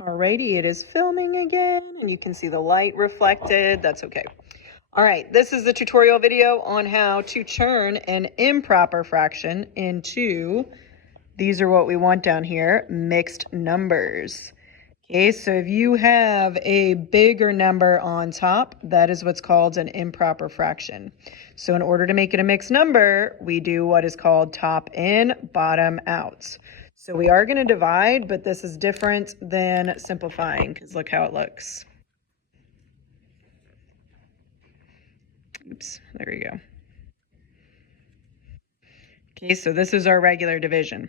Alrighty, it is filming again, and you can see the light reflected. That's okay. All right, this is the tutorial video on how to turn an improper fraction into, these are what we want down here, mixed numbers. Okay, so if you have a bigger number on top, that is what's called an improper fraction. So in order to make it a mixed number, we do what is called top in, bottom out. So we are going to divide, but this is different than simplifying because look how it looks. Oops, there we go. Okay, so this is our regular division.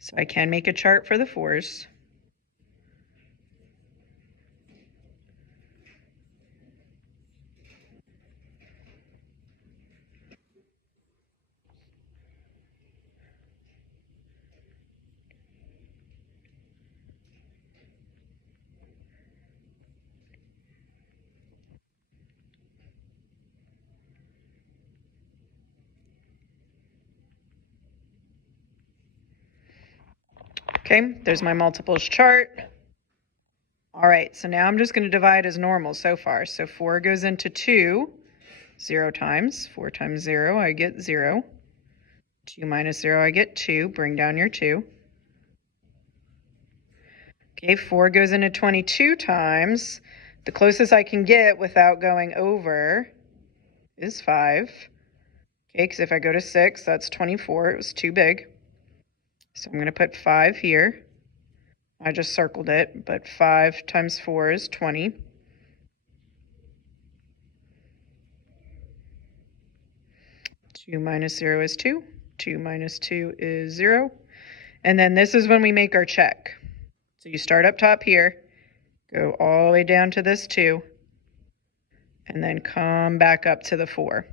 So I can make a chart for the 4s. Okay, there's my multiples chart. All right, so now I'm just going to divide as normal so far. So 4 goes into 2, 0 times. 4 times 0, I get 0. 2 minus 0, I get 2. Bring down your 2. Okay, 4 goes into 22 times. The closest I can get without going over is 5. Okay, because if I go to 6, that's 24. It was too big. So I'm going to put 5 here. I just circled it, but 5 times 4 is 20. Two minus 0 is 2. 2 minus 2 is 0. And then this is when we make our check. So you start up top here, go all the way down to this 2, and then come back up to the 4.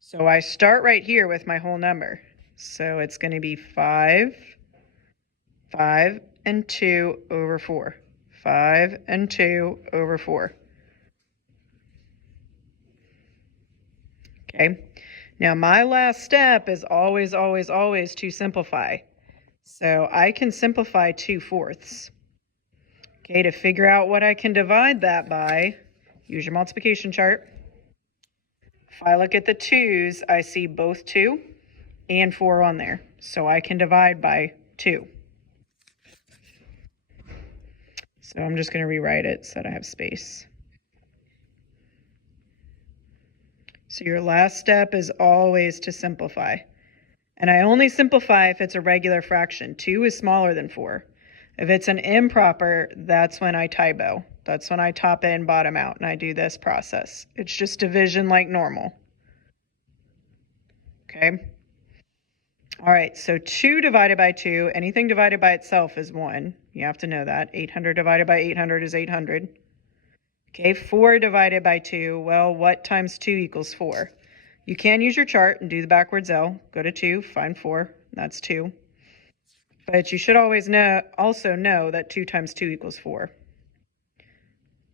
So I start right here with my whole number. So it's going to be 5, 5, and 2 over 4. 5 and 2 over 4. Okay. Now my last step is always, always, always to simplify. So I can simplify 2/4. Okay, to figure out what I can divide that by, use your multiplication chart. If I look at the 2's, I see both 2 and 4 on there. So I can divide by 2. So I'm just going to rewrite it so that I have space. So your last step is always to simplify. And I only simplify if it's a regular fraction. 2 is smaller than 4. If it's an improper, that's when I typo. That's when I top in, bottom out, and I do this process. It's just division like normal. Okay? All right, so 2 divided by 2, anything divided by itself is 1. You have to know that. 800 divided by 800 is 800. Okay, 4 divided by 2, well, what times 2 equals 4? You can use your chart and do the backwards L. Go to 2, find 4, that's 2. But you should always also know that 2 times 2 equals 4.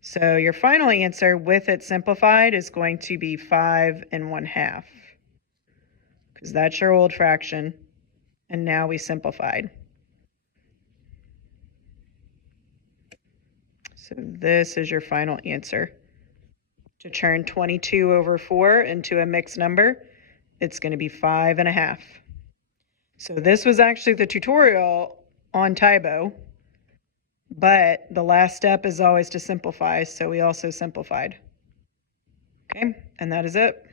So your final answer with it simplified is going to be 5 1/2. Because that's your old fraction. And now we simplified. So this is your final answer. To turn 22 over 4 into a mixed number, it's going to be 5 1/2. So this was actually the tutorial on typo, but the last step is always to simplify, so we also simplified. Okay, and that is it.